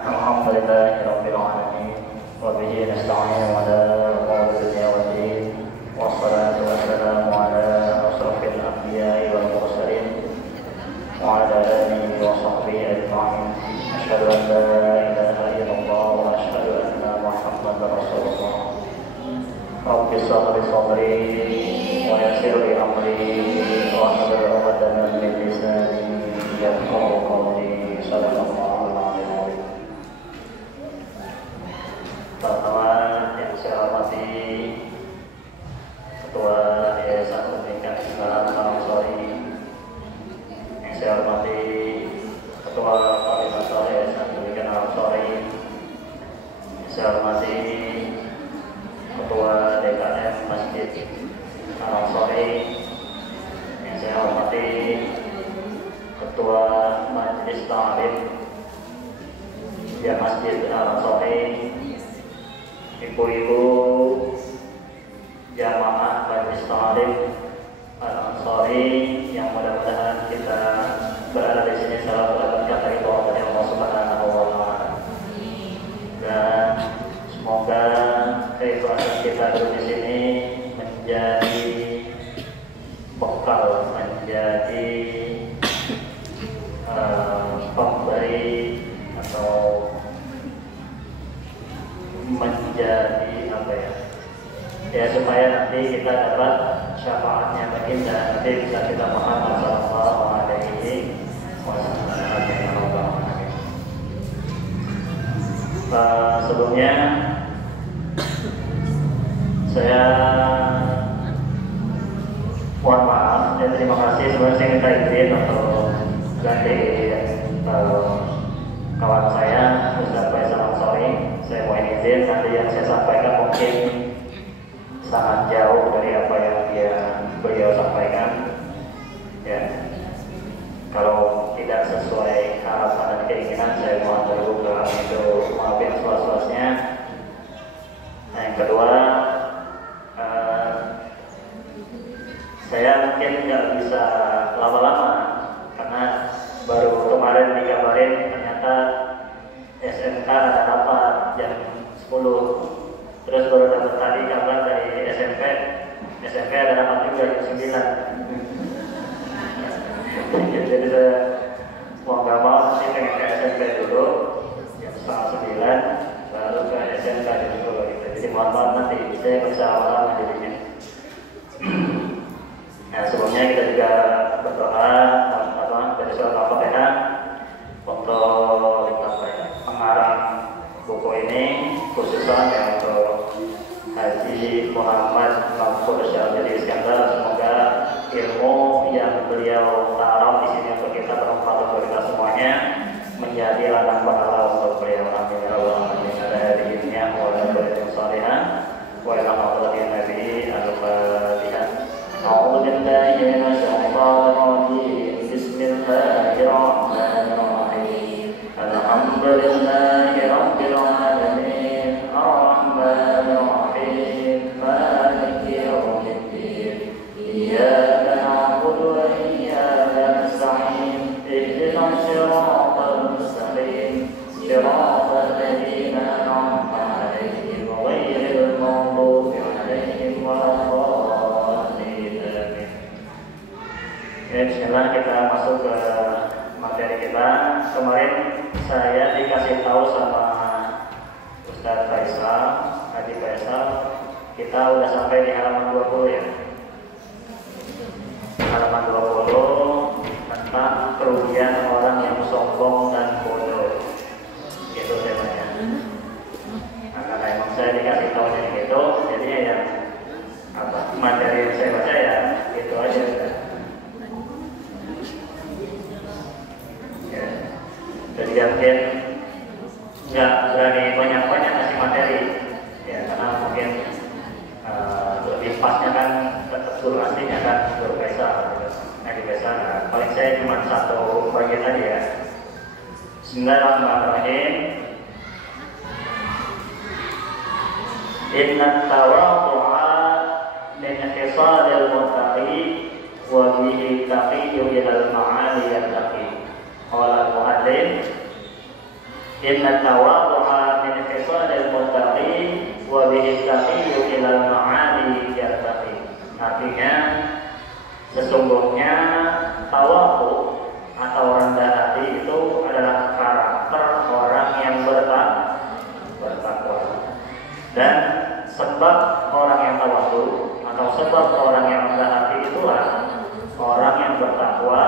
Alhamdulillahi Rabbil Alamin wa bihi nasta'in ala umuri dunya waddin wassalatu wassalamu ala asrafil anbiya'i wal mursalin wa ala alihi wa sahbihi ajma'in asyhadu an la ilaha illallah wa asyhadu anna Muhammadar Rasulullah Rabbi shrah li sadri wa yassir li amri wa hlul 'uqdatam min lisani yafqahu qawli. Sallallahu Pertama yang saya hormati Ketua Yayasan Pendidikan Islam Al-Ansori, yang saya hormati Ketua Koordinator Yayasan Pendidikan Al-Ansori, yang saya hormati Ketua DKM Masjid Al-Ansori, yang saya hormati Ketua Majelis Ta'lim di Masjid Al-Ansori, ibu-ibu jamaah Majelis Ta'lim Al-Ansori yang mudah-mudahan kita berada di sini selalu mendapatkan ridho dari Allah Subhanahu wa Ta'ala. Dan semoga keikhlasan kita di sini menjadi bekal, menjadi pemberi atau menjadi apa ya supaya nanti kita dapat syafaatnya baginda nanti bisa kita Muhammad sallallahu alaihi wasallam. Sebelumnya saya mohon maaf dan terima kasih sebenarnya saya minta izin untuk ganti kawan saya Ustaz Faisal Ansori. Saya mohon izin nanti yang saya sampaikan mungkin sangat jauh dari apa yang beliau sampaikan. Ya, kalau tidak sesuai harapan dan keinginan saya mohon berubah itu maaf yang seluas-luasnya. Nah, yang kedua, saya mungkin nggak bisa lama-lama karena baru kemarin dikabarin ternyata SMK ada rapat jam 10, terus baru dapat tadi kabar dari SMP ada rapat juga jam 9. Jadi saya mau nggak mau nanti pengen ke SMP dulu jam setengah 9 baru ke SMK jam 10 gitu. Jadi mohon maaf nanti saya bisa lama jadinya. Nah, sebelumnya kita juga berdoa dari surat Al-Fatihah untuk pengarang buku ini, khususnya yang untuk Haji Muhammad Mahfud Syarjadi Iskandar. Semoga ilmu yang beliau taruh di sini untuk kita bermanfaat untuk kita semuanya menjadi ladang pahala untuk beliau. Amin ya rabbal alamin. Ada di dunia wa ala kulli salihah wa ila hadratin nabi al-fatihah. A'udzu billahi minasy syaithanir rajim. Bismillahirrahmanirrahim. Alhamdulillahi rabbil alamin. Ar-rahmanir rahim. Maliki yaumiddin. Iyyaka na'budu wa iyyaka nasta'in. Ihdinas siratal mustaqim. Siratal ladzina an'amta 'alaihim ghairil maghdubi 'alaihim waladdallin. Bismillah, kita masuk ke materi kita. Kemarin saya dikasih tahu sama Ustaz Faisal, Haji Faisal, kita udah sampai di halaman 20 ya. Halaman 20 tentang kerugian orang yang sombong dan bodoh. Itu temanya. Nah, karena emang saya dikasih tahu gitu, jadi yang materi yang saya baca ya itu aja. Jadi mungkin nggak berani banyak-banyak kasih materi ya, karena mungkin lebih pasnya kan tetap durasinya kan biasa. Paling saya cuma satu bagian aja ya. Bismillahirrahmanirrahim. Inna tawadhu'a min khisalil muttaqi wa bihi taqiyyu ilal ma'ali yattaqi. Qala al-mu'allif Inna tawadhu'a min khisalil muttaqin wa bihi taqiyyu ilal ma'ali yartaqi. Artinya sesungguhnya tawadhu atau rendah hati itu adalah karakter orang yang bertakwa. Dan sebab orang yang tawadhu atau sebab orang yang rendah hati itulah orang yang bertakwa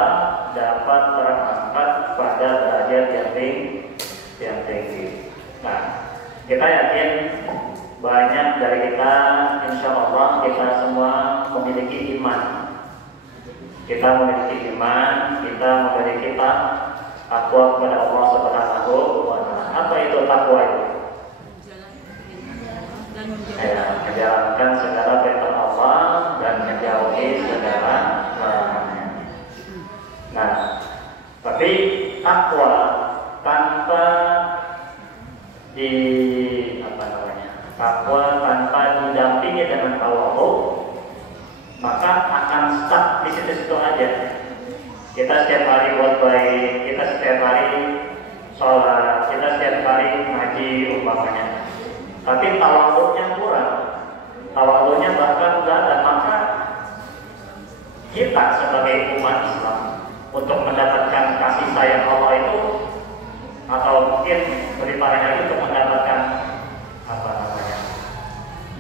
dapat terangkat pada derajat yang tinggi. Nah, kita yakin banyak dari kita, insya Allah kita semua memiliki iman. Kita memiliki iman, kita memiliki takwa kepada Allah Subhanahu wa Ta'ala. Apa itu takwa itu? Menjalankan segala perintah Allah dan menjauhi segala larangannya. Nah, tapi takwa tanpa takwa tanpa didampingi dengan tawadhu, maka akan stuck di situ-situ aja. Kita setiap hari buat baik, kita setiap hari sholat, kita setiap hari ngaji umpamanya. Tapi tawadhunya kurang, tawadhunya bahkan nggak ada, maka kita sebagai umat Islam untuk mendapatkan kasih sayang Allah itu, atau mungkin lebih parahnya lagi untuk mendapatkan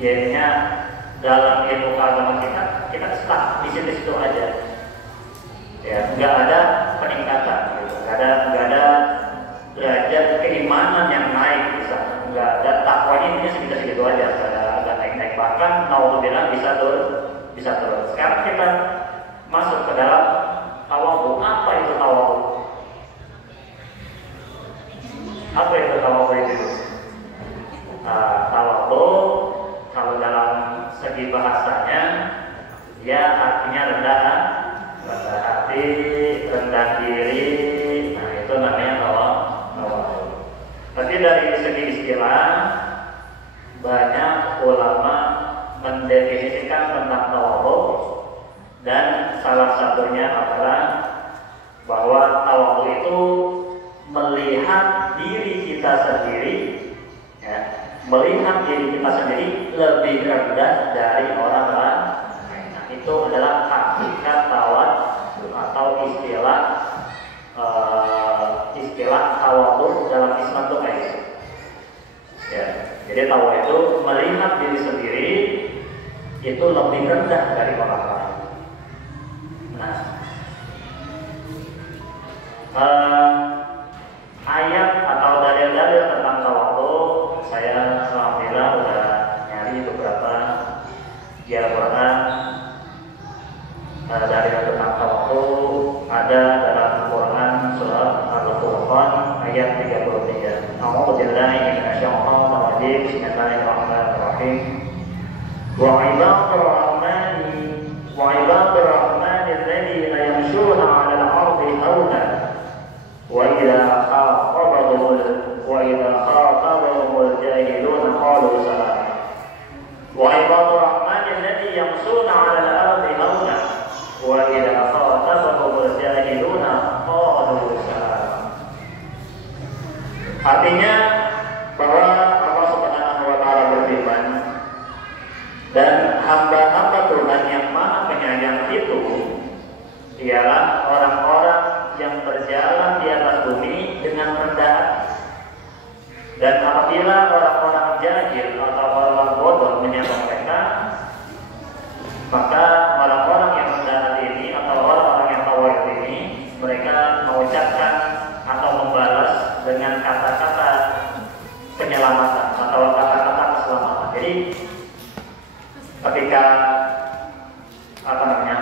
yaitu dalam ilmu agama kita stuck di situ aja. Ya, nggak ada peningkatan, gitu. nggak ada derajat keimanan yang naik, bisa nggak ada takwanya ini segitu aja, agak naik. Bahkan naudzubillah bisa turun. Sekarang kita masuk ke dalam tawadhu. Apa itu tawadhu? Apa itu tawadhu itu? Tawadhu kalau dalam segi bahasanya, ya artinya rendah hati, rendah diri. Nah, itu namanya tawadhu. Tapi dari segi istilah, banyak ulama mendefinisikan tentang tawadhu, dan salah satunya adalah bahwa tawadhu itu melihat diri kita sendiri, ya, melihat diri kita sendiri lebih rendah dari orang lain. Nah, itu adalah hakikat tawadhu atau istilah tawadhu dalam Islam itu kayak gitu. Ya, jadi tawadhu itu melihat diri sendiri itu lebih rendah dari orang lain. Nah, ayat atau dalil-dalil tentang tawadhu saya alhamdulillah udah nyari beberapa di Al-Quran. Dalil tentang tawadhu ada dalam Al-Quran surah Al-Furqan ayat 33. A'udzu billahi minasyaitonir rajim. Bismillahirrahmanirrahim. Wa ibadur rahmani alladhina yamshuna 'alal ardi hawna wa idza khatabahumul jahiluna qalu salama. Wa ibadur rahmani alladhina yamshuna 'alal ardi hawna wa idza khatabahumul jahiluna qalu salama. Artinya bahwa Allah Subhanahu wa Ta'ala berfirman, dan hamba-hamba Tuhan yang Maha Penyayang itu ialah orang-orang yang berjalan di atas bumi dengan rendah hati. Dan apabila orang-orang jahil atau orang bodoh menyapa mereka, maka orang-orang yang rendah hati ini atau orang-orang yang tawadhu ini, mereka mengucapkan atau membalas dengan kata-kata penyelamatan atau kata-kata keselamatan. Jadi ketika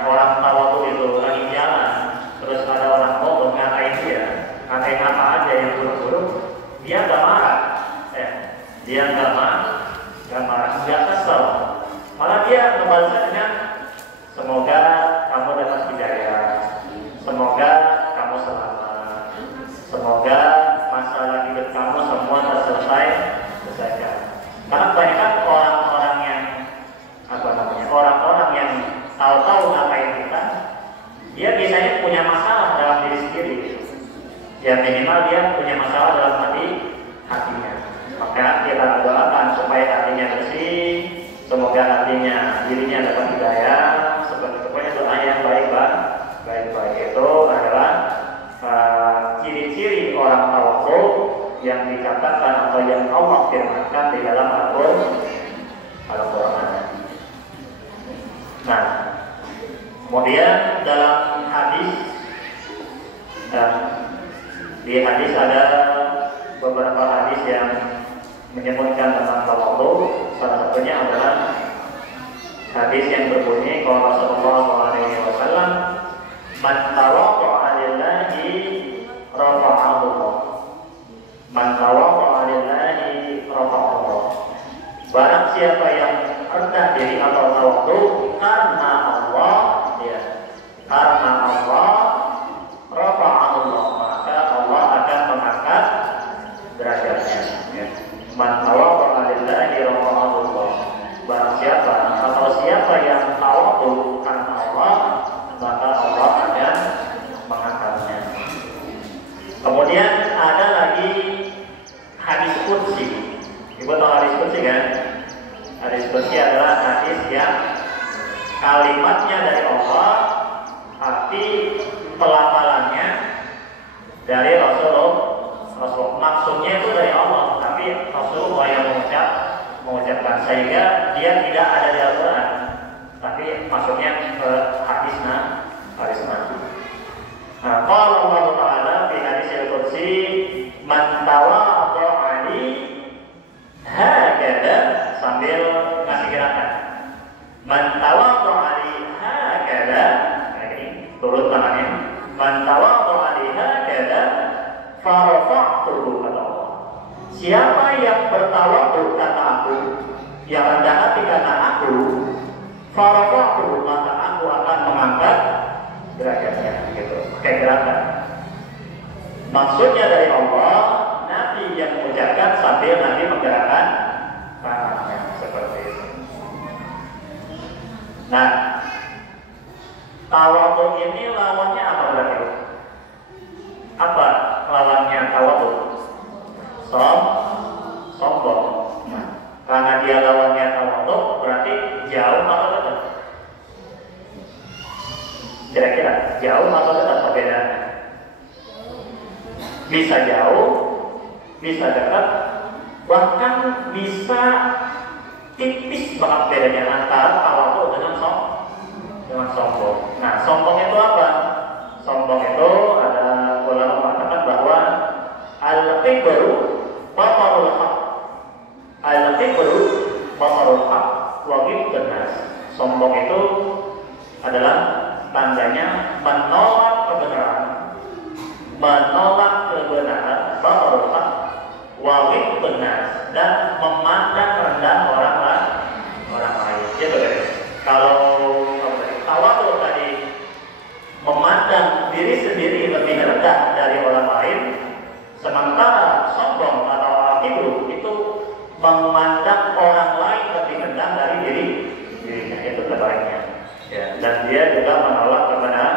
orang tawadhu itu lagi jalan, terus ada orang bodoh ngatain apa aja yang buruk-buruk, dia nggak marah, dia nggak marah, nggak kesel, malah dia membalasnya dengan semoga kamu dapat hidayah, semoga kamu selamat, semoga masalah hidup kamu semua terselesaikan. Karena kebanyakan orang-orang yang tahu-tahu ngapain kita, dia biasanya punya masalah dalam diri sendiri. Ya minimal dia punya masalah dalam yang dikatakan atau yang Allah firmankan di dalam Al-Quran. Nah, kemudian dalam hadis, di hadis ada beberapa hadis yang menyebutkan tentang tawadhu. Salah satunya adalah hadis yang berbunyi kalau Rasulullah SAW, "Man tawadha'a lillahi rafa'ahu Allah." Man tawadha'a lillahi rafa'ahu Allah. Barang siapa yang rendah diri atau tawadhu karena Allah, ya, karena Allah, rafa'ahu Allah, maka Allah akan mengangkat derajatnya. Ya. Man tawadha'a lillahi rafa'ahu Allah. Barang siapa atau siapa yang tawadhu karena Allah, maka Allah akan mengangkatnya. Kemudian ada lagi hadis qudsi. Ibu tahu hadis qudsi kan? Hadis qudsi adalah hadis yang kalimatnya dari Allah, tapi pelafalannya dari Rasulullah. Maksudnya itu dari Allah, tapi Rasulullah yang mengucapkan, sehingga dia tidak ada di Al-Quran, tapi maksudnya hadis Nabi. Nah, qala Allah Ta'ala fi hadis al-qudsi, "Man tawadha'a li hakadha," sambil ngasih gerakan. "Man tawadha'a li hakadha," ini turun tangannya. "Man tawadha'a li hakadha farafa'tuhu," kata Allah. Siapa yang bertawadhu kata aku, yang rendah hati kata aku, farafa'tuhu, maka aku akan mengangkat derajatnya, gitu. Pakai gerakan. Maksudnya dari Allah, Nabi yang mengucapkan sambil Nabi menggerakkan tangannya seperti itu. Nah, tawadhu ini lawannya apa berarti? Apa lawannya tawadhu? Sombong. Nah, karena dia lawannya tawadhu, berarti jauh atau dekat? Kira-kira jauh atau dekat perbedaannya? Bisa jauh, bisa dekat, bahkan bisa tipis banget bedanya antara tawadhu dengan sombong. Nah, sombong itu apa? Sombong itu ada ulama mengatakan bahwa al-kibru batarul haq. Al-kibru batarul haq wa ghibtun nas. Sombong itu adalah tandanya menolak kebenaran, batarul haq wa ghibtun nas, dan memandang rendah orang lain. Gitu kan? Kalau tawadhu tadi memandang diri sendiri lebih rendah dari orang lain, sementara sombong atau al-kibru itu memandang orang lain lebih rendah dari dirinya. Itu kebaliknya. Ya, dan dia juga menolak kebenaran.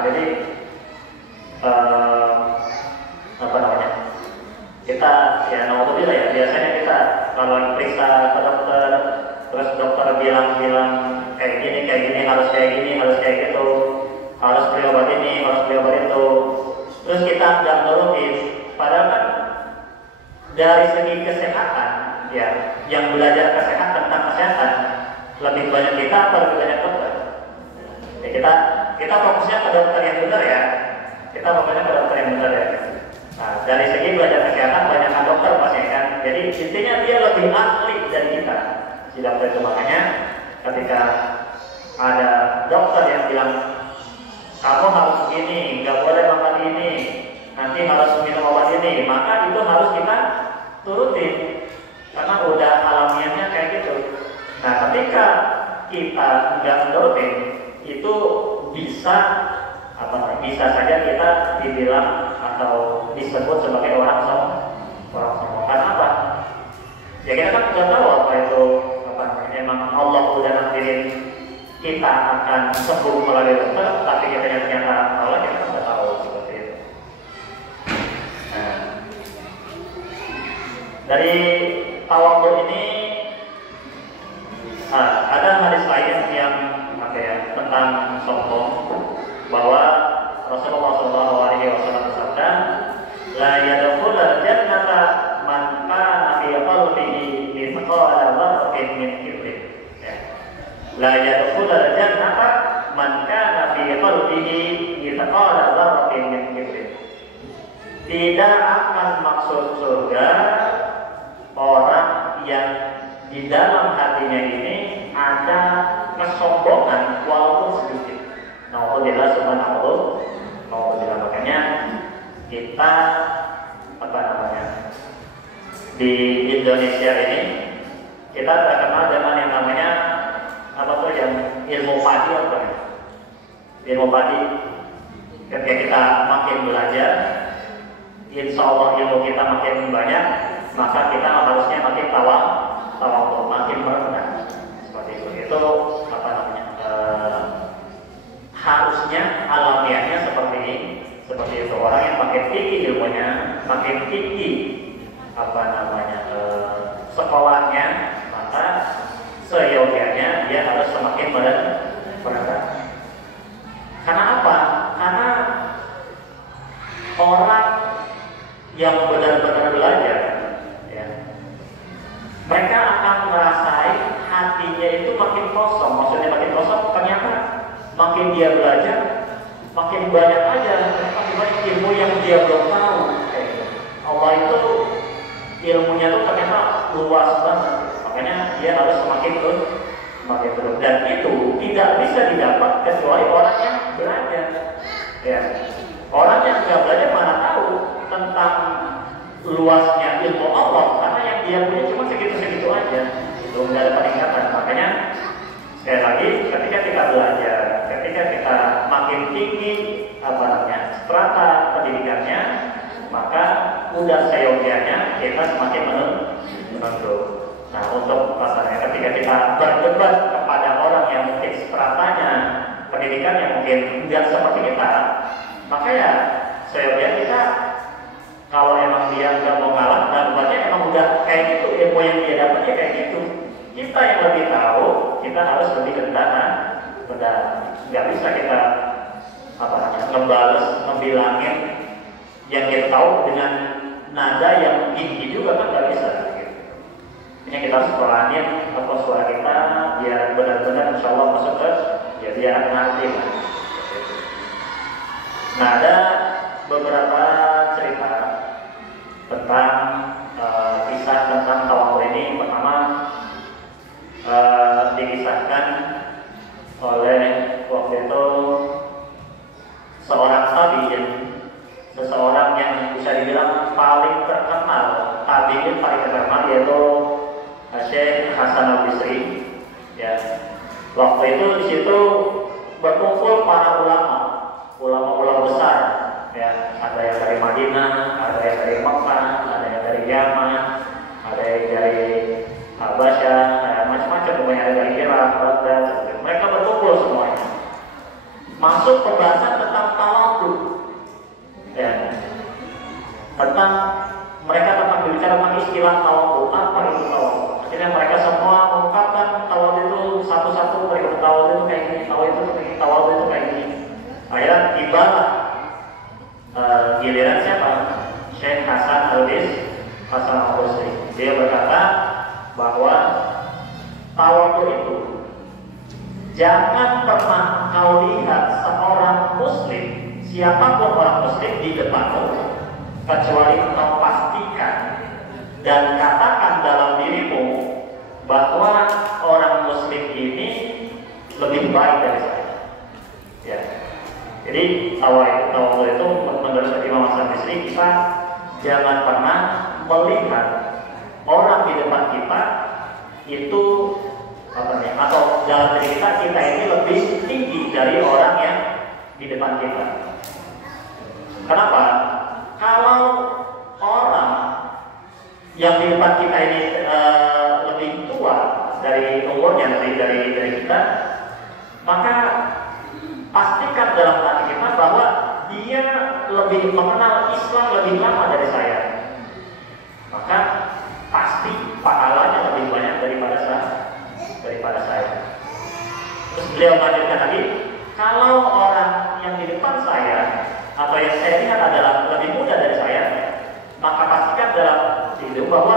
Jadi apa namanya? Kita ya naudzubillah ya, biasanya kita kalau periksa ke dokter, terus dokter bilang kayak gini, harus kayak gini, harus kayak gitu, harus beli obat ini, harus beli obat itu. Terus kita nggak nurutin, padahal kan dari segi kesehatan, ya, yang belajar kesehatan tentang kesehatan lebih banyak kita atau lebih banyak dokter? Ya, kita fokusnya ke dokter yang benar ya. Kita fokusnya ke dokter yang benar ya. Nah, dari segi belajar kesehatan banyakkan dokter pasti kan. Jadi intinya dia lebih ahli dari kita. Si dokter itu makanya ketika ada dokter yang bilang kamu harus begini, nggak boleh makan ini, nanti harus minum obat ini, maka itu harus kita turutin karena udah alamiahnya kayak gitu. Nah, ketika kita nggak nurutin, itu bisa saja kita dibilang atau disebut sebagai orang sombong. Karena apa? Ya kita kan nggak tahu apa itu memang Allah udah nakdirin kita akan sembuh melalui dokter, tapi kita ternyata Allah kita nggak tahu seperti itu. Nah, dari tawadhu ini ada hadis lain yang tentang sombong, bahwa Rasulullah SAW bersabda, la yadkhulul jannata man kana fi qalbihi mithqala dzarratin min kibrin. Ya. La yadkhulul jannata man kana fi qalbihi mithqala dzarratin min kibrin. Tidak akan masuk surga orang yang di dalam hatinya ini ada kesombongan walaupun sedikit. Nauzubillah subhanallah. Nauzubillah, makanya kita di Indonesia ini kita terkenal dengan yang namanya yang ilmu padi ilmu padi. Ketika kita makin belajar, insya Allah ilmu kita makin banyak, maka kita harusnya makin tawadhu, makin merendah. Seperti itu harusnya alamiahnya seperti ini. Seperti itu, orang yang makin tinggi ilmunya, makin tinggi sekolahnya, maka seyogianya dia harus semakin merendah. Karena apa? Karena orang yang benar-benar belajar, ya, mereka akan merasakan hatinya itu makin kosong. Maksudnya makin kosong, ternyata makin dia belajar, makin banyak aja, makin banyak ilmu yang dia belum tahu. Allah itu ilmunya tuh ternyata luas banget, makanya dia harus semakin terus. Dan itu tidak bisa didapat kecuali orang yang belajar. Ya. Orang yang tidak belajar mana tahu tentang luasnya ilmu Allah, karena yang dia punya cuma segitu-segitu aja, itu nggak ada peningkatan. Makanya sekali lagi, ketika kita belajar, ketika kita makin tinggi strata pendidikannya, maka udah seyogianya kita semakin menentu. Nah, untuk ketika kita berdebat kepada orang yang mungkin stratanya pendidikan yang mungkin tidak seperti kita, maka ya seyogianya kita, kalau emang dia nggak mau ngalah, dan buatnya emang udah kayak gitu, ilmu yang dia dapat ya kayak gitu. Kita yang lebih tahu, kita harus lebih rendah. Nggak bisa kita ngebilangin yang kita tahu dengan nada yang tinggi juga, kan nggak bisa. Ini kita harus pelanin suara kita biar benar-benar insya Allah masuk ke ya biar nanti. Nah, ada beberapa cerita tentang kisah tentang tawadhu ini. Pertama, dikisahkan oleh waktu itu seorang tabi'in, seseorang yang bisa dibilang paling terkenal, tabi'in paling terkenal, yaitu Syekh Hasan Al-Bisri. Ya, waktu itu di situ berkumpul para ulama besar. Ya, ada yang dari Madinah, ada yang dari Mekah, ada yang dari Yaman, ada yang dari Habasyah, macam-macam, pokoknya ada dari Irak, Baghdad. Mereka berkumpul semuanya. Masuk pembahasan tentang tawadhu. Ya. Mereka berbicara tentang istilah tawadhu. Apa itu tawadhu? Akhirnya mereka semua mengungkapkan tawadhu itu satu-satu. Mereka tawadhu itu kayak gini, tawadhu itu kayak gini. Akhirnya tibalah giliran siapa? Syekh Hasan Al-Bisri. Dia berkata bahwa tawadhu itu jangan pernah kau lihat seorang muslim, siapapun orang muslim di depanmu, kecuali kau pastikan dan katakan dalam dirimu bahwa orang muslim ini lebih baik dari saya. Ya. Jadi tawadhu itu menurut Imam Hasan Bisri, kita jangan pernah melihat orang di depan kita itu atau dalam diri kita ini lebih tinggi dari orang yang di depan kita. Kenapa? Kalau orang yang di depan kita ini lebih tua dari umurnya dari kita, maka pastikan dalam hati kita bahwa dia lebih mengenal Islam lebih lama dari saya. Maka pasti pahalanya lebih banyak daripada saya. Terus beliau lanjutkan lagi, kalau orang yang di depan saya atau yang saya lihat adalah lebih muda dari saya, dalam hidup bahwa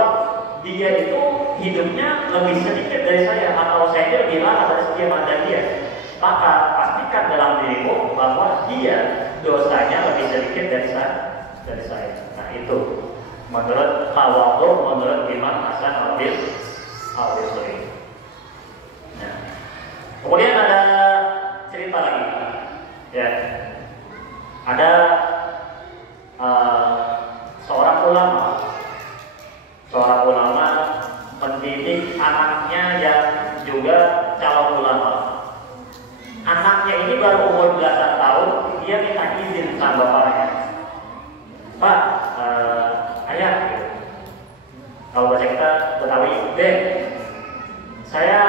dia itu hidupnya lebih sedikit dari saya, atau saya itu lebih lama dari dia, maka pastikan dalam dirimu bahwa dia dosanya lebih sedikit dari saya. Nah itu menurut Tawadhu, menurut Imam Hasan al-Basri. Nah, kemudian ada cerita lagi, ya, ada seorang ulama mendidik anaknya yang juga calon ulama. Anaknya ini baru umur belasan tahun, dia minta izin sama bapaknya. Pak, ayah, gitu. Kalau bahasa kita Betawi, deh, saya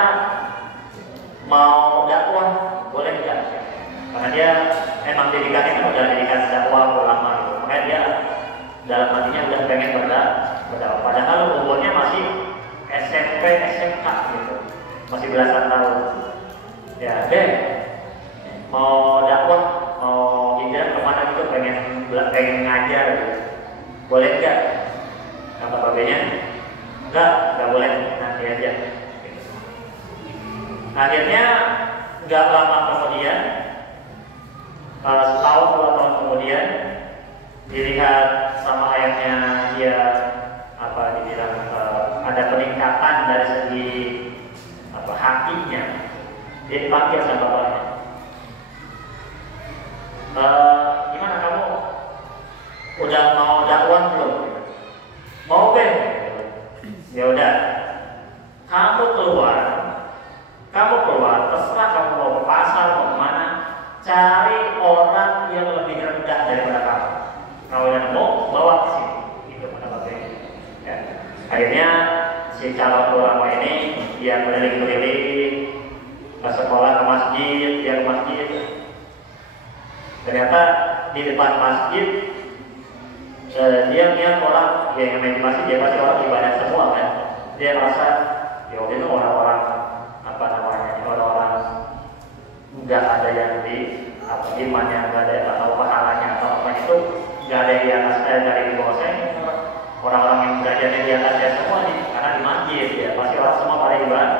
mau dakwah, boleh nggak? Karena dia emang didikannya kan udah didikan dakwah ulama gitu. Makanya dia dalam hatinya udah pengen berdakwah. Padahal umurnya masih SMP, SMK gitu, masih belasan tahun. Ya, deh, mau dakwah, mau hijrah kemana gitu, pengen ngajar gitu. Boleh nggak? Kata babenya, nggak boleh, nanti aja. Akhirnya nggak lama kemudian, setahun 2 tahun kemudian, dilihat sama ayahnya dia dibilang ada peningkatan dari segi hatinya. Dia dipanggil sama bapaknya. Gimana kamu? Udah mau dakwah belum? Mau Ben? Ya udah. Kamu keluar, terserah kamu mau ke pasar, mau kemana, cari orang yang lebih rendah daripada kamu. Kalau yang mau, bawa ke sini. Itu pendapat ya. Akhirnya si calon ulama ini dia keliling-keliling ke sekolah, ke masjid, dia ke masjid. Ternyata di depan masjid dia melihat orang yang main di masjid, dia pasti orang ibadah semua kan. Dia merasa ya itu orang-orang orang-orang nggak ada yang di imannya, nggak ada atau pahalanya atau apa itu nggak ada yang dari bawah saya. Orang-orang yang belajarnya di atas saya semua nih, karena di masjid ya pasti orang semua pada ibadah.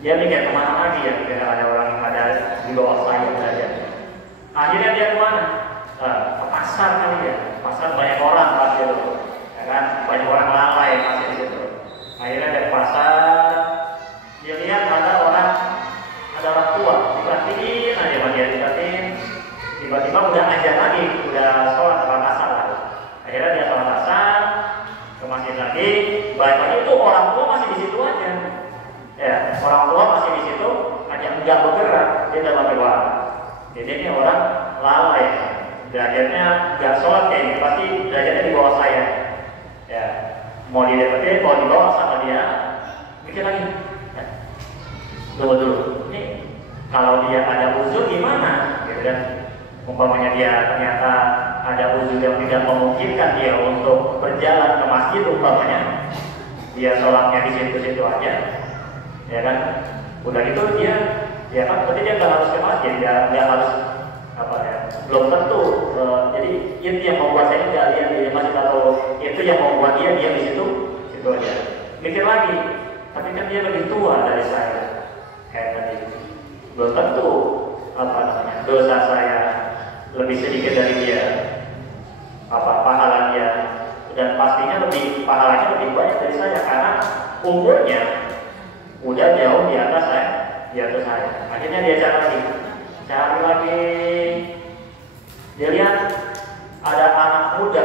Dia mikir kemana lagi ya, mikir ada orang yang ada di bawah saya belajar. Akhirnya dia kemana? Ke pasar kali ya. Pasar banyak orang pasti itu, ya kan? Banyak orang lalai pasti di situ. Akhirnya dia ke pasar, dia lihat ada orang tua diperhatiin aja, dia diperhatiin. Tiba-tiba udah ajar lagi, udah sholat asar lah. Akhirnya dia sholat asar, ke masjid lagi, balik lagi itu orang tua masih di situ aja. Ya, orang tua masih di situ, aja nggak bergerak, dia dalam doa. Jadi ini orang lalai, belajarnya nggak sholat kayak ini, pasti belajarnya di bawah saya. Ya, mau didapetin, mau dibawa sama dia, mikir lagi. Tunggu dulu, ini kalau dia ada uzur gimana? Gitu kan? Umpamanya dia ternyata ada uzur yang tidak memungkinkan dia untuk berjalan ke masjid, umpamanya dia sholatnya di situ-situ aja, ya kan? Udah gitu dia, ya kan? Berarti dia nggak harus ke masjid, dia nggak harus belum tentu. Jadi itu yang membuat saya nggak lihat di masjid, atau itu yang membuat dia di situ aja. Mikir lagi, tapi kan dia lebih tua dari saya, kayak tadi. Belum tentu dosa saya lebih sedikit dari dia, pahala dia, dan pastinya pahalanya lebih banyak dari saya karena umurnya udah jauh di atas saya. Akhirnya dia cari lagi, dia lihat ada anak muda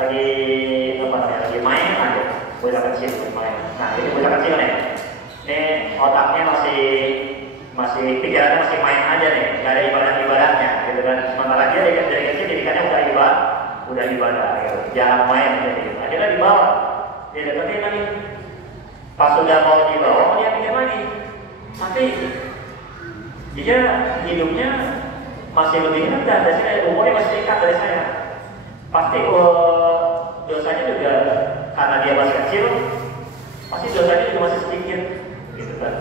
lagi main aja, bocah kecil main. Nah ini bocah kecil nih, ini otaknya masih pikirannya masih main aja nih, nggak ada ibadahnya gitu kan. Sementara dia dari kecil didikannya udah ibadah gitu. Jangan main jadi. Akhirnya dibawa, dia deketin lagi. Pas sudah mau dibawa, dia pikir lagi, tapi dia hidupnya masih lebih rendah dari saya, umurnya masih dekat dari saya. Pasti dosanya juga karena dia masih kecil, pasti dosanya juga masih sedikit, gitu kan.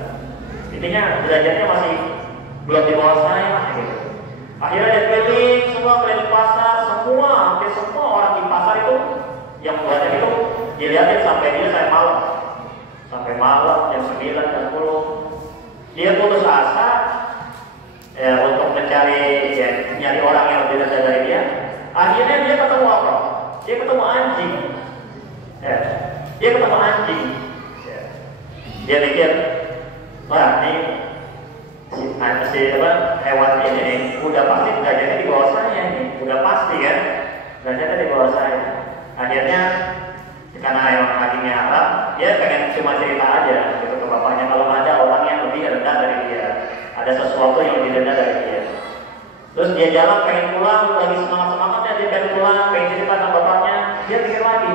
Intinya belajarnya masih belum di bawah saya, gitu. Akhirnya dia keliling pasar, hampir semua banyak itu dilihatin sampai dia saya malam, sampai malam jam 9 jam 10 dia putus asa ya, untuk mencari ya, nyari orang yang lebih rendah dari dia. Akhirnya dia ketemu apa? Dia ketemu anjing ya. Dia ketemu anjing ya. Dia mikir, wah ini si hewan ini nih, udah pasti derajatnya di bawah saya nih, udah pasti kan derajatnya di bawah saya. Akhirnya karena emang anjingnya Arab, dia pengen cuma cerita aja gitu ke bapaknya kalau ada orang yang lebih rendah dari dia, ada sesuatu yang lebih rendah dari dia. Terus dia jalan pengen pulang, lagi semangat-semangatnya dia pengen pulang, pengen cerita sama bapaknya, dia pikir lagi,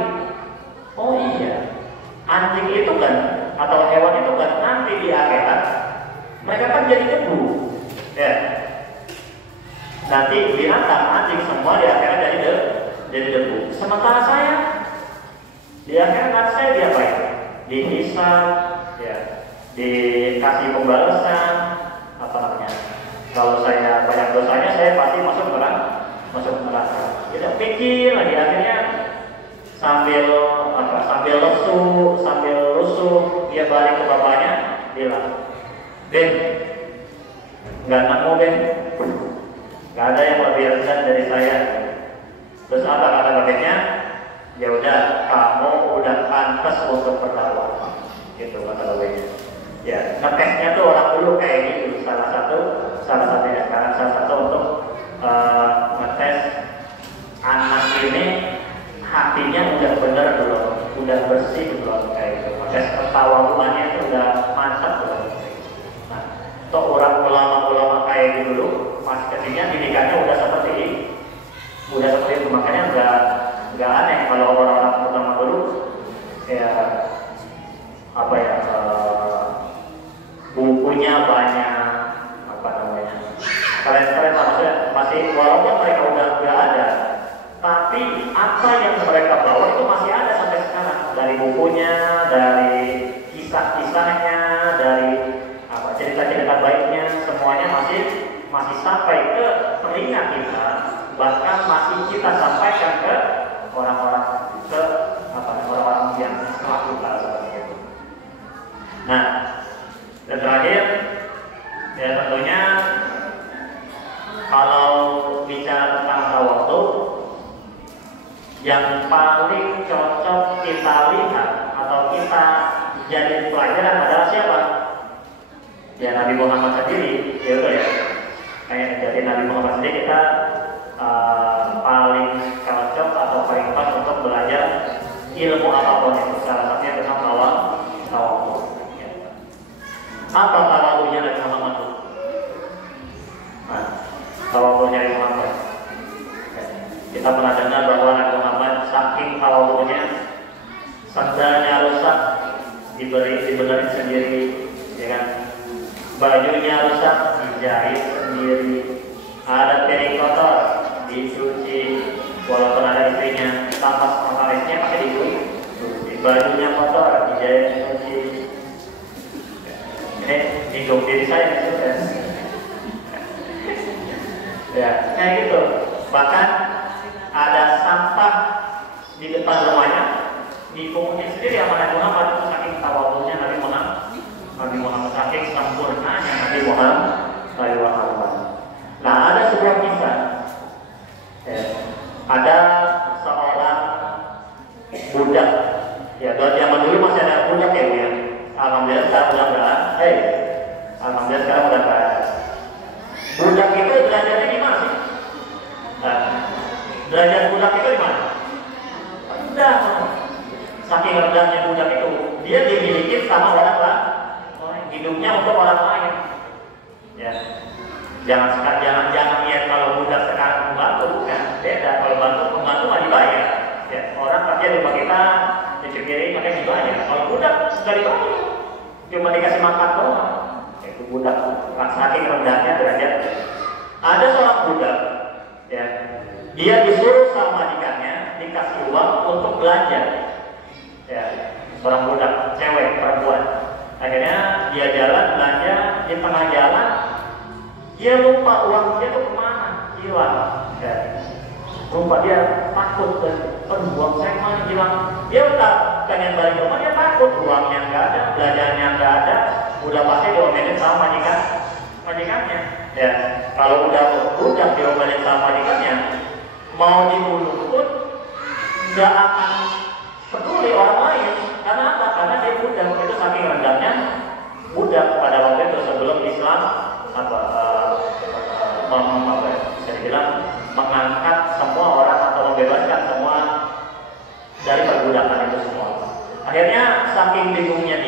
oh iya, anjing itu kan atau hewan itu kan nanti di akhirat mereka kan jadi debu, ya. Nanti binatang, anjing semua di akhirat jadi debu. Sementara saya di akhirat saya diapain? Dihisab, ya, dikasih pembalasan, apa namanya? Kalau saya banyak dosanya, saya pasti masuk neraka. Kita pikir lagi akhirnya sambil lesu, sambil rusuh, dia balik ke bapaknya, bilang, Ben, nggak nemu Ben, nggak ada yang lebih rendah dari saya. Terus apa kata bapaknya? Ya udah, kamu udah pantas untuk berdakwah, gitu kata bapaknya. Ya, ngetesnya tuh orang dulu kayak gitu, salah satunya sekarang salah satu untuk ngetes anak ini hatinya udah bener belum, udah bersih belum kayak gitu. Tes ketawaduannya itu udah mantap belum. Nah, toh orang ulama-ulama kayak gitu dulu, pas kecilnya didikannya udah seperti itu, makanya nggak aneh kalau orang-orang ulama dulu ya apa ya bukunya banyak, apa namanya, keren-keren maksudnya masih walaupun mereka udah ada, tapi apa yang mereka bawa itu masih ada sampai sekarang, dari bukunya, dari kisah-kisahnya, dari apa cerita-cerita baiknya, semuanya masih sampai ke telinga kita, bahkan masih kita sampaikan ke orang-orang yang setelah kita seperti itu. Nah, dan terakhir ya tentunya kalau bicara tentang tawadhu, yang paling cocok kita lihat atau kita jadi pelajaran adalah siapa? Ya Nabi Muhammad sendiri, ya udah ya. Kayak jadi Nabi Muhammad sendiri kita paling cocok atau paling pas untuk belajar ilmu apapun itu, salah satunya tentang tawadhu. Apa tawadhunya Nabi Muhammad? Nah, tawadhunya Nabi Muhammad. Kita pernah dengar bahwa Nabi Muhammad saking tawadhunya, sandalnya rusak dibenerin sendiri, ya kan? Bajunya rusak dijahit sendiri, ada piring kotor dicuci, walaupun ada istrinya, tanpa sama istrinya pakai dicuci, bajunya kotor dijahit dicuci. Hidup diri saya gitu kan. Ya, kayak gitu. Bahkan ada sampah di depan rumahnya dipungutin sendiri sama Nabi Muhammad, itu saking tawadhunya Nabi Muhammad, saking sempurnanya Nabi Muhammad. Nah, ada sebuah kisah. Ada seorang budak. Ya, dari zaman dulu masih ada budak ya, Bu ya. Alhamdulillah sekarang udah enggak. Alhamdulillah sekarang udah enggak. Budak itu derajatnya di mana sih? Nah, derajat budak itu di mana? Rendah. Saking rendahnya budak itu, dia dimiliki sama orang lain. Hidupnya untuk orang lain. Ya. Jangan lihat kalau budak sekarang membantu, bukan. Beda. Kalau membantu mah dibayar. Ya, orang kerja di rumah kita cuci piring makanya dibayar. Kalau budak nggak dibayar, cuma dikasih makan doang. Itu budak. Saking rendahnya derajat. Ada seorang budak, ya, dia disuruh sama majikannya dikasih uang untuk belanja. Ya, seorang budak, cewek, perempuan. Akhirnya dia jalan belanja, di tengah jalan dia lupa uang dia tuh kemana, hilang. Ya. Rupa dia takut dan uang saya mana hilang. Dia udah pengen balik ke rumah, dia takut uangnya nggak ada, belajarnya nggak ada, udah pasti diomelin sama majikannya. Ya, kalau udah diomelin sama majikannya, mau dibunuh pun nggak akan peduli orang lain. Karena apa? Karena dia budak, itu saking rendahnya budak pada waktu itu sebelum Islam bisa dibilang mengangkat semua orang atau membebaskan semua dari perbudakan itu semua. Akhirnya saking bingungnya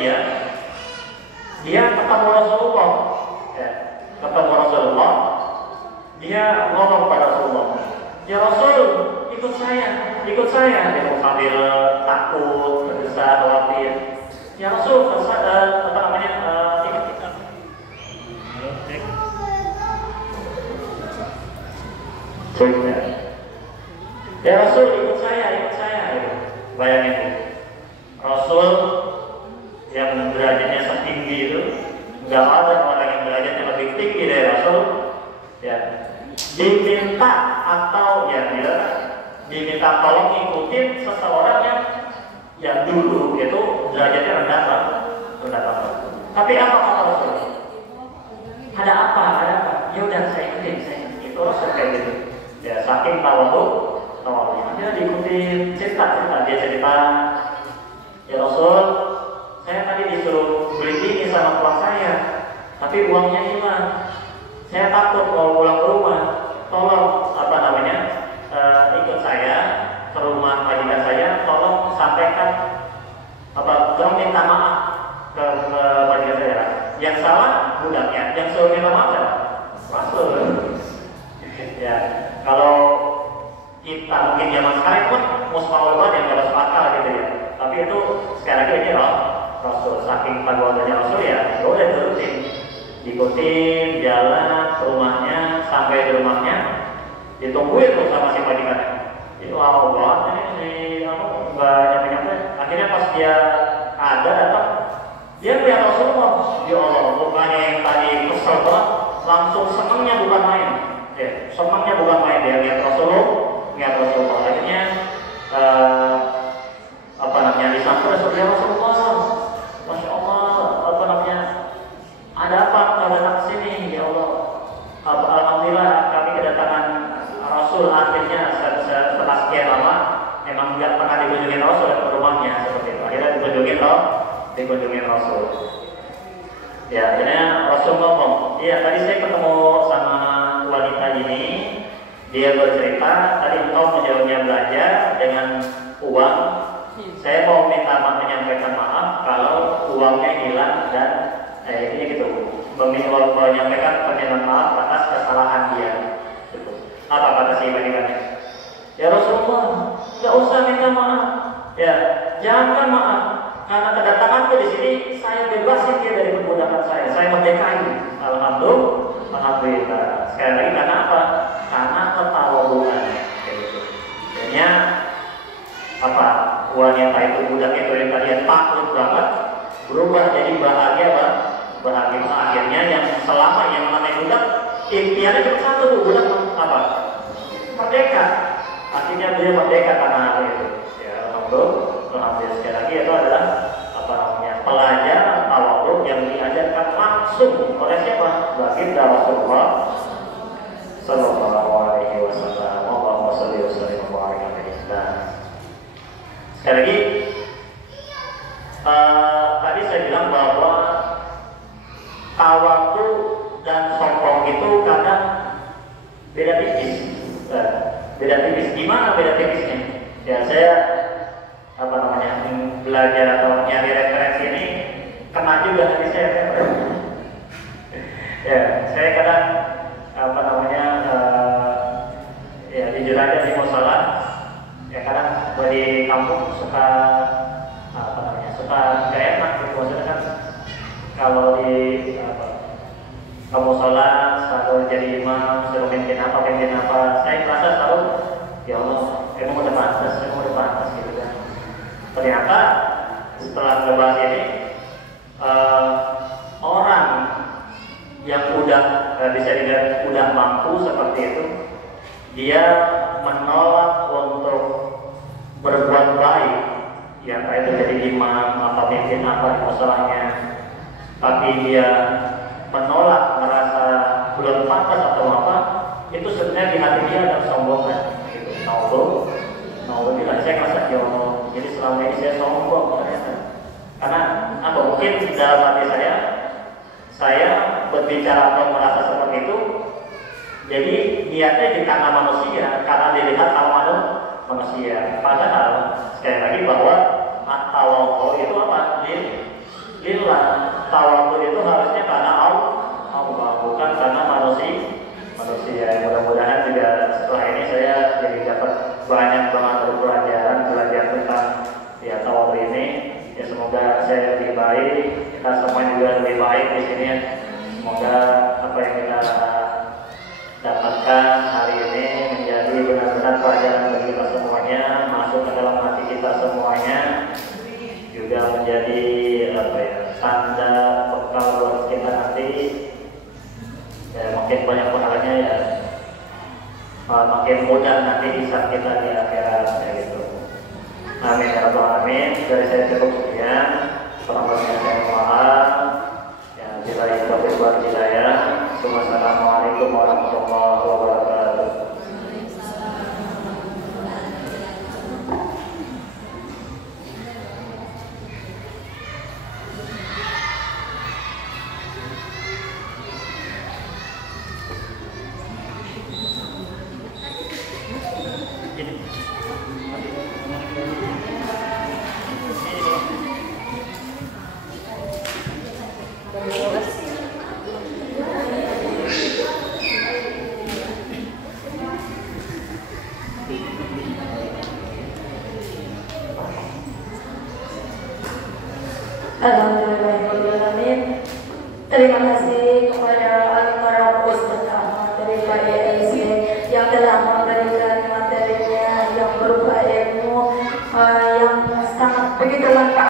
dia ketemu Rasulullah. Ya, ketemu Rasulullah, dia ngomong pada Rasulullah, ya Rasul, ikut saya. Dia sambil takut, berdesak, khawatir. Ya Rasul, ikut kita. Ya Rasul, ikut saya. Bayangin, Rasul yang derajatnya setinggi itu, nggak ada orang yang derajatnya lebih tinggi dari Rasul. Ya, diminta atau ya dia diminta tolong ikutin seseorang yang dulu itu derajatnya rendah banget. Tapi apa kata Rasul? Ada apa? Ya udah saya ikutin. Itu Rasul kayak gitu. Ya saking tawadhu'nya dia diikutin cerita. Dia cerita, ya Rasul, saya tadi disuruh beli ini sama tuan saya, tapi uangnya hilang. Saya takut mau pulang ke rumah. Tolong ikut saya ke rumah majikan saya. Tolong sampaikan tolong minta maaf ke majikan saya. Yang salah budaknya, yang suruh minta maaf ya Rasul. Ya, kalau kita mungkin zaman sekarang pun musma'ul yang gak masuk akal gitu ya. Tapi itu sekali lagi ini Rasul, saking paduannya Rasul ya udah diikutin jalan ke rumahnya, sampai di rumahnya ditungguin tuh sama si majikannya. Itu lama banget ini nggak nyampe. Akhirnya pas dia ada datang, dia lihat Rasulullah. Ya Allah, mukanya yang tadi kesel banget, langsung senangnya bukan main. Senangnya bukan main, dia lihat Rasulullah. Akhirnya disamper Rasulullah, Masya Allah, ada apa kau datang ke sini? Ya Allah, alhamdulillah kami kedatangan Rasul. Akhirnya setelah sekian lama, emang nggak pernah dikunjungi Rasul ke rumahnya seperti itu. Akhirnya dikunjungi Rasul. Ya, akhirnya Rasul ngomong, iya tadi saya ketemu sama wanita ini. Dia bercerita, tadi engkau menjauhnya belajar dengan uang. Saya mau menyampaikan maaf kalau uangnya hilang dan ini gitu. Menyampaikan permintaan maaf atas kesalahan dia. Apa kata si majikannya? Ya Rasulullah, nggak usah minta maaf. Ya, jangan maaf. Karena kedatanganku di sini, saya bebasin dia dari perbudakan saya. Saya merdekain. Alhamdulillah. Sekali lagi karena apa? Karena ketawadhu'an. Gitu. Jadinya wanita itu, budak itu yang tadinya takut banget berubah jadi bahagia. Akhirnya yang selama yang namanya budak impiannya cuma satu tuh, budak merdeka. Akhirnya dia merdeka karena hal itu. Ya alhamdulillah. Sekali lagi itu adalah pelajaran tawadhu yang diajarkan langsung oleh siapa? Baginda Rasulullah Sallallahu Alaihi Wasallam. Allahumma sholli wa sallim wa barik alaihi. Sekali lagi, tadi saya bilang bahwa tawadhu dan sombong itu kadang beda tipis. Gimana beda tipisnya? Ya saya belajar atau nyari referensi ini kena juga hati saya. Ya, saya kadang jujur aja di musola. Ya kadang di kampung suka gak enak gitu. Maksudnya kan kalau di musola selalu jadi imam, suruh pimpin apa, saya merasa selalu ya Allah, emang udah pantas gitu kan. Ternyata setelah ngebahas ini orang yang udah bisa dilihat udah mampu seperti itu, dia menolak untuk berbuat baik, ya kayak itu jadi imam atau pimpin apa di masalahnya, tapi dia menolak, merasa belum pantas atau apa, itu sebenarnya di hati dia ada kesombongan. Gitu. Nauzubillah, saya merasa jauh. Jadi selama ini saya sombong ternyata. Karena apa? Mungkin dalam hati saya berbicara atau merasa seperti itu. Jadi niatnya di tangan manusia karena dilihat sama manusia. Padahal sekali lagi bahwa tawadhu itu apa? Lillah. Tawadhu itu harusnya karena Allah, bukan karena manusia. Mudah-mudahan juga setelah ini saya jadi dapat banyak banget belajar tentang ya tawadhu ini. Ya semoga saya lebih baik, kita semua juga lebih baik di sini. Semoga apa yang kita dapatkan hari ini menjadi benar-benar pelajaran bagi kita semuanya, masuk ke dalam hati kita semuanya, juga menjadi apa ya, tanda bekal buat kita nanti. Ya, makin banyak pahalanya ya, makin mudah nanti hisab kita di akhirat ya gitu. Amin ya rabbal alamin. Dari saya cukup sekian. Kurang-lebihnya saya mohon maaf. Ya, bila itu buat hidayah. Wassalamualaikum warahmatullahi wabarakatuh. Alhamdulillahirrahmanirrahim. Terima kasih kepada para ustaz dari PAISD yang telah memberikan materinya yang berupa ilmu yang sangat begitu lengkap.